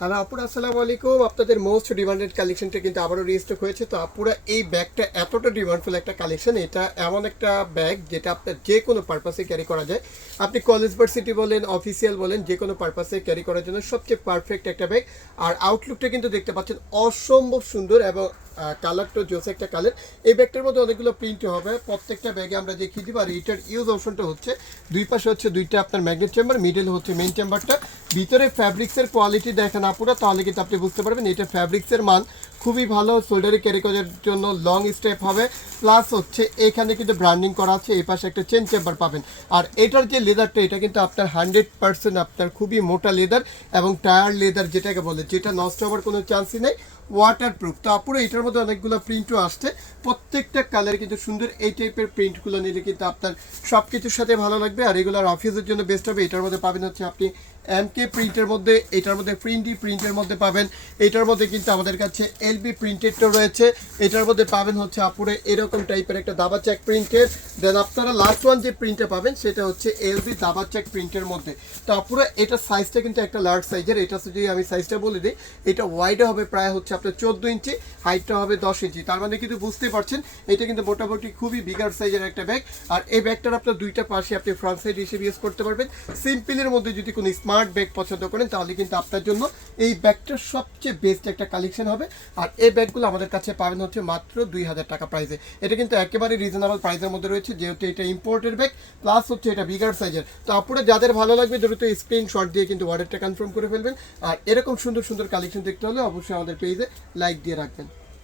Hello আপুরা, আসসালামু আলাইকুম। আপনাদের মোস্ট ডিমান্ডেড কালেকশনটা কিন্তু আবারও রিস্টক হয়েছে। তো আপুরা, এই ব্যাগটা এতটা ডিমান্ডফুল একটা কালেকশন, এটা এমন একটা ব্যাগ যেটা আপনার যে কোনো পারপাসে ক্যারি করা যায়। আপনি কলেজ ভার্সিটি বলেন, অফিসিয়াল বলেন, যে কোনো পারপাসে ক্যারি করার জন্য সবচেয়ে পারফেক্ট একটা ব্যাগ। আর আউটলুকটা কিন্তু দেখতে পাচ্ছেন অসম্ভব সুন্দর এবং কালারটা জোস একটা কালার। এই ব্যাগটার মধ্যে অনেকগুলো প্রিন্ট হবে, প্রত্যেকটা ব্যাগে আমরা দেখিয়ে দিব। আর এটার ইউজ অপশনটা হচ্ছে দুই পাশে হচ্ছে দুইটা আপনার ম্যাগনেট চেম্বার, মিডল হচ্ছে মেইন চেম্বারটা। ভিতরে ফ্যাব্রিক্সের কোয়ালিটি দেখেন আপুরা, তাহলে কিন্তু আপনি বুঝতে পারবেন এটা ফ্যাব্রিক্সের মান খুবই ভালো। শোল্ডারে ক্যারি করার জন্য লং স্টেপ হবে, প্লাস হচ্ছে এখানে কিন্তু ব্র্যান্ডিং করা আছে। এই পাশে একটা চেন চেম্বার পাবেন। আর এটার যে লেদারটা, এটা কিন্তু আপনার 100% আপনার খুবই মোটা লেদার এবং টায়ার লেদার যেটাকে বলে, যেটা নষ্ট হওয়ার কোনো চান্সই নেই, ওয়াটারপ্রুফ। তো আপুরো এটার মধ্যে অনেকগুলো প্রিন্টও আসছে, প্রত্যেকটা কালার কিন্তু সুন্দর। এই টাইপের প্রিন্টগুলো নিলে কিন্তু আপনার সব কিছুর সাথে ভালো লাগবে। আর এগুলোর অফিসের জন্য বেস্ট হবে। এটার মধ্যে পাবেন হচ্ছে আপনি এমকে প্রিন্টের মধ্যে, এটার মধ্যে প্রিন্টি প্রিন্টের মধ্যে পাবেন। এটার মধ্যে কিন্তু আমাদের কাছে এলবি প্রিন্টেডটা রয়েছে। এটার মধ্যে পাবেন হচ্ছে আপুরে এরকম টাইপের একটা দাবা চেক প্রিন্টের। দেন আপনারা লাস্ট ওয়ান যে প্রিন্টটা পাবেন সেটা হচ্ছে এলবি দাবা চেক প্রিন্টের মধ্যে। তো আপুরে এটার সাইজটা কিন্তু একটা লার্জ সাইজের। এটা যদি আমি সাইজটা বলে দিই, এটা ওয়াইডে হবে প্রায় হচ্ছে আপনার 14 ইঞ্চি, হাইটটা হবে 10 ইঞ্চি। তার মানে কিন্তু বুঝতেই পারছেন এটা কিন্তু মোটামুটি খুবই বিগার সাইজের একটা ব্যাগ। আর এই ব্যাগটার আপনার দুইটা পাশে আপনি ফ্রন্ট সাইড হিসেবে ইউজ করতে পারবেন। সিম্পলের মধ্যে যদি কোনো স্মার্ট ব্যাগ পছন্দ করেন তাহলে কিন্তু আপনার জন্য এই ব্যাগটার সবচেয়ে বেস্ট একটা কালেকশন হবে। আর এই ব্যাগগুলো আমাদের কাছে পাবেন হচ্ছে মাত্র 2000 টাকা প্রাইসে। এটা কিন্তু একেবারে রিজনেবল প্রাইসের মধ্যে রয়েছে, যেহেতু এটা ইম্পোর্টেড ব্যাগ, প্লাস হচ্ছে এটা বিগার সাইজের। তো আপনারা যাদের ভালো লাগবে দ্রুত স্ক্রিনশট দিয়ে কিন্তু অর্ডারটা কনফার্ম করে ফেলবেন। আর এরকম সুন্দর সুন্দর কালেকশন দেখতে হলে অবশ্যই আমাদের পেজে লাইক দিয়ে রাখবেন।